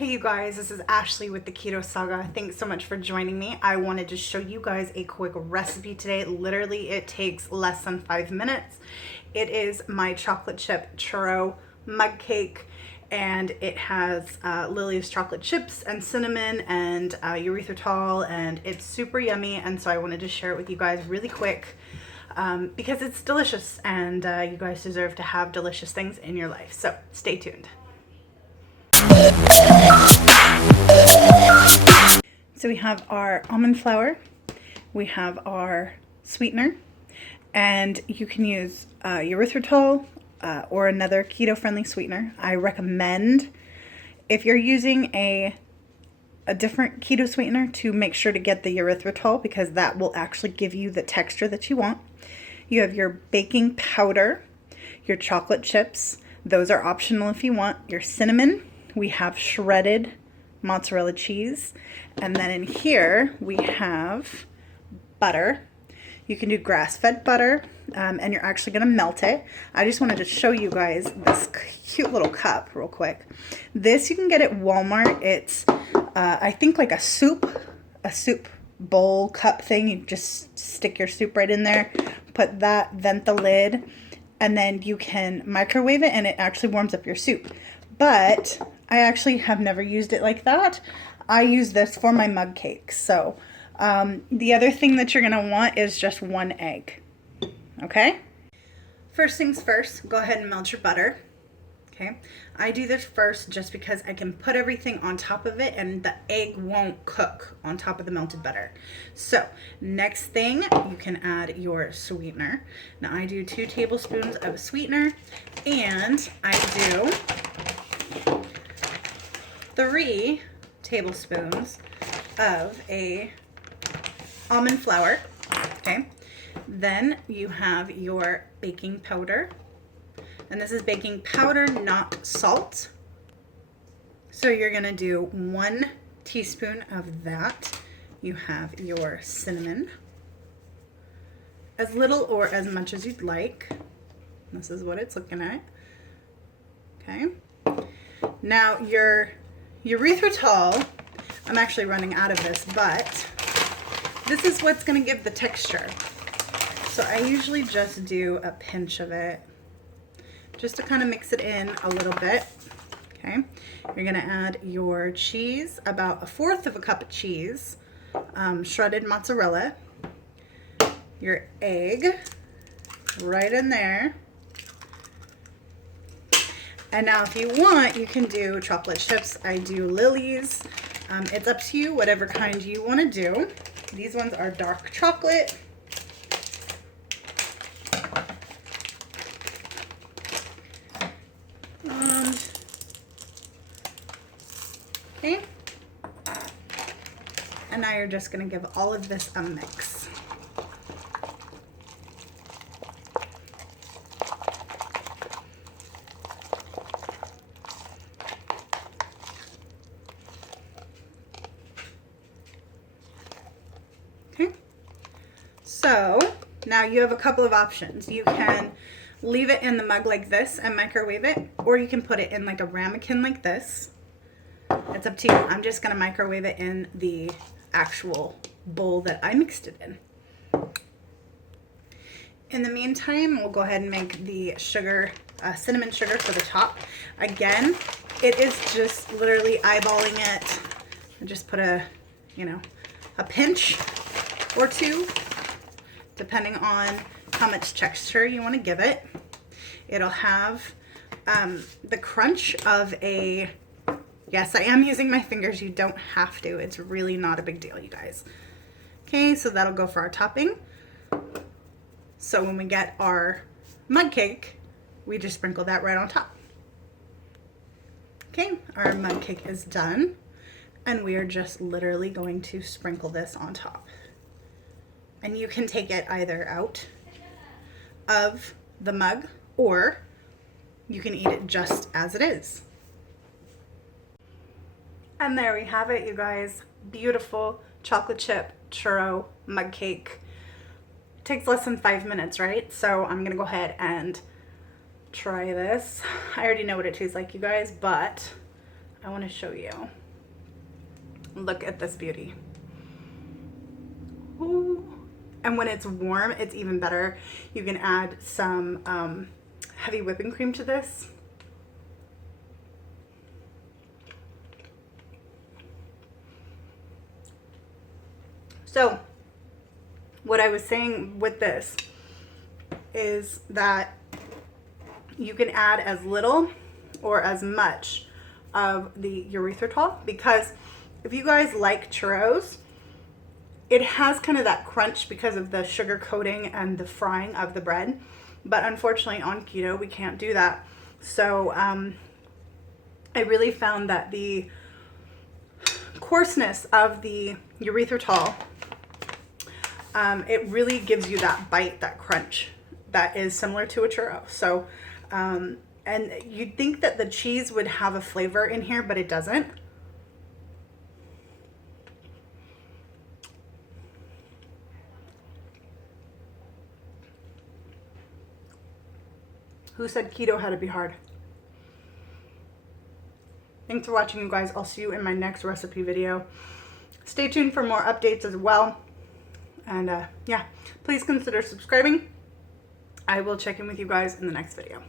Hey you guys, this is Ashley with the Keto Saga. Thanks so much for joining me. I wanted to show you guys a quick recipe today. Literally, it takes less than 5 minutes. It is my chocolate chip churro mug cake, and it has Lily's chocolate chips and cinnamon and erythritol, and it's super yummy. And so I wanted to share it with you guys really quick because it's delicious, and you guys deserve to have delicious things in your life. So stay tuned. So we have our almond flour, we have our sweetener, and you can use erythritol or another keto-friendly sweetener. I recommend, if you're using a different keto sweetener, to make sure to get the erythritol, because that will actually give you the texture that you want. You have your baking powder, your chocolate chips, those are optional if you want, your cinnamon. We have shredded mozzarella cheese, and then in here we have butter. You can do grass-fed butter, and you're actually going to melt it. I just wanted to show you guys this cute little cup real quick. This you can get at Walmart. It's I think like a soup bowl cup thing. You just stick your soup right in there, put that, vent the lid, and then you can microwave it, and it actually warms up your soup. But I actually have never used it like that. I use this for my mug cakes. So the other thing that you're going to want is just 1 egg. Okay? First things first, go ahead and melt your butter. Okay? I do this first just because I can put everything on top of it and the egg won't cook on top of the melted butter. So next thing, you can add your sweetener. Now I do 2 tablespoons of sweetener, and I do 3 tablespoons of a almond flour. Okay, then you have your baking powder, and this is baking powder, not salt. So you're gonna do 1 teaspoon of that. You have your cinnamon, as little or as much as you'd like. This is what it's looking at. Okay, now your erythritol, I'm actually running out of this, but this is what's going to give the texture. So I usually just do a pinch of it, just to kind of mix it in a little bit. Okay, you're going to add your cheese, about 1/4 of a cup of cheese, shredded mozzarella, your egg, right in there. And now if you want, you can do chocolate chips. I do Lily's. It's up to you, whatever kind you want to do. These ones are dark chocolate. Okay. And now you're just going to give all of this a mix. So now you have a couple of options. You can leave it in the mug like this and microwave it, or you can put it in like a ramekin like this. It's up to you. I'm just going to microwave it in the actual bowl that I mixed it in. In the meantime, we'll go ahead and make the sugar, cinnamon sugar for the top. Again, it is just literally eyeballing it. I just put a pinch or 2. Depending on how much texture you want to give it. It'll have the crunch of a, yes, I am using my fingers. You don't have to. It's really not a big deal, you guys. Okay, so that'll go for our topping. So when we get our mug cake, we just sprinkle that right on top. Okay, our mug cake is done, and we are just literally going to sprinkle this on top. And you can take it either out of the mug, or you can eat it just as it is. And there we have it, you guys. Beautiful chocolate chip churro mug cake. It takes less than 5 minutes, right? So I'm gonna go ahead and try this. I already know what it tastes like, you guys, but I want to show you. Look at this beauty. Ooh. And when it's warm, it's even better. You can add some heavy whipping cream to this. So what I was saying with this is that you can add as little or as much of the erythritol, because if you guys like churros, it has kind of that crunch because of the sugar coating and the frying of the bread. But unfortunately on keto, we can't do that. So I really found that the coarseness of the erythritol, it really gives you that bite, that crunch that is similar to a churro. So, and you'd think that the cheese would have a flavor in here, but it doesn't. Who said keto had to be hard? Thanks for watching, you guys. I'll see you in my next recipe video. Stay tuned for more updates as well. And yeah, please consider subscribing. I will check in with you guys in the next video.